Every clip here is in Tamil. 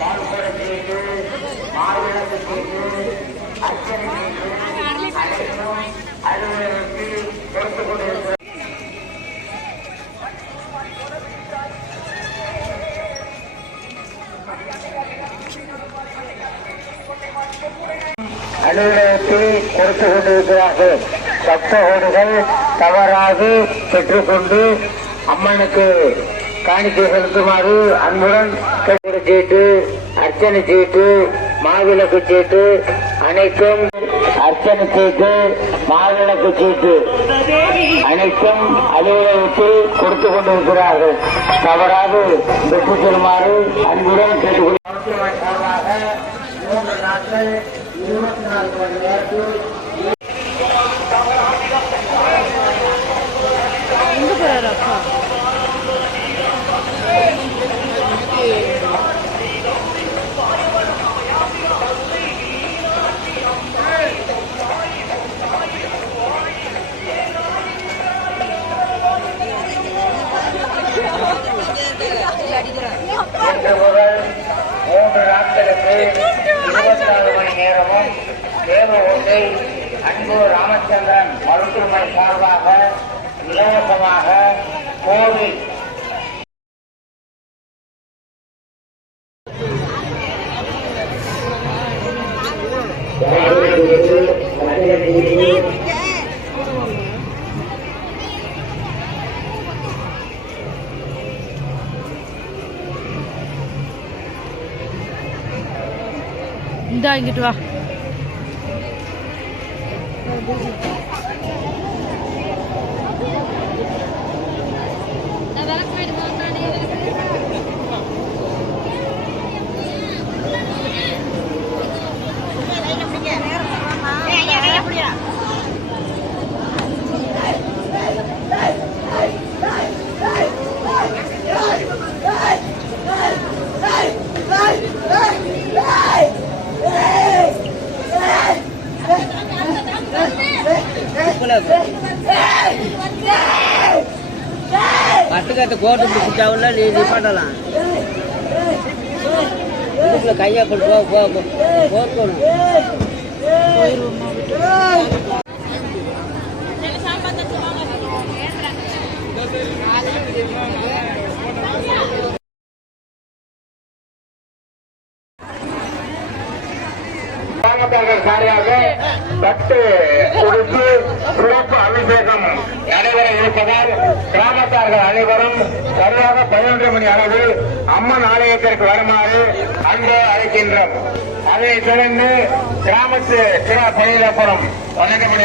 பால்கோட சீட்டு மாவிளக்கு சீட்டு அனைத்தும் கொண்டிருக்கிறது கொடுத்து கொண்டிருக்கிறார்கள் பக்தகோடுகள் தவறாது பெற்றுக்கொண்டு அம்மனுக்கு காணிக்கை செலுத்துமாறு அன்புடன் சீட்டு அர்ச்சனை சீட்டு மாவிளக்கு சீட்டு அனைத்தும் அர்ச்சனை சீட்டு மாவிளக்கு சீட்டு அனைத்தும் அலுவலகத்தில் கொடுத்து கொண்டிருக்கிறார்கள். தவறாது பெற்று செல்லுமாறு அன்புடன் கேட்டுக்கொள்ள மூன்று நாட்கள் இருபத்தி நான்கு மணி நேரத்தில் இன்று முதல் மூன்று நாட்களுக்கு இருபத்தி நாலு மணி நேரமும் தேவ ஒன்றை அன்பு ராமச்சந்திரன் மருத்துவமனை சார்பாக இலவசமாக கோவில் இந்தா இங்கிட்டு வா. கட்டுக்கட்டு கோட்டு பிடிச்சாவுல நீ நிப்பாட்டலாம் இதுக்குள்ள கையை போட்டு போ போ போ போக்கணும் போயிருவோமா விட்டு கிராமத்தார்கள் சாரியாக பட்டு கொடுத்து சிறப்பு அபிஷேகம் நடைபெற இருப்பதால் கிராமத்தார்கள் அனைவரும் சரியாக பதினொன்று மணி அளவு அம்மன் ஆலயத்திற்கு வருமாறு அன்பு அழைக்கின்றோம். அதைத் தொடர்ந்து கிராமத்து கிரா பணியிலப்புறம் பன்னெண்டு மணி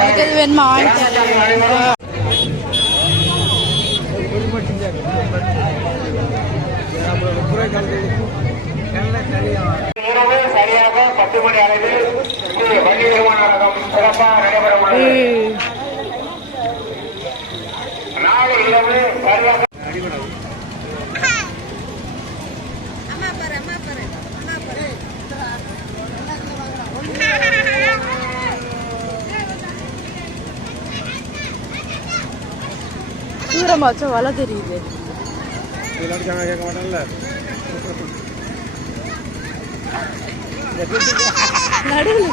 இரவு சரியாக பத்து மணி அளவில் வள்ளி திருமணம் சிறப்பாக நடைபெற உள்ளது ஏய், நாளை இரவு சரியாக தூரமா வச்சா வலை தெரியுது. நடுவில்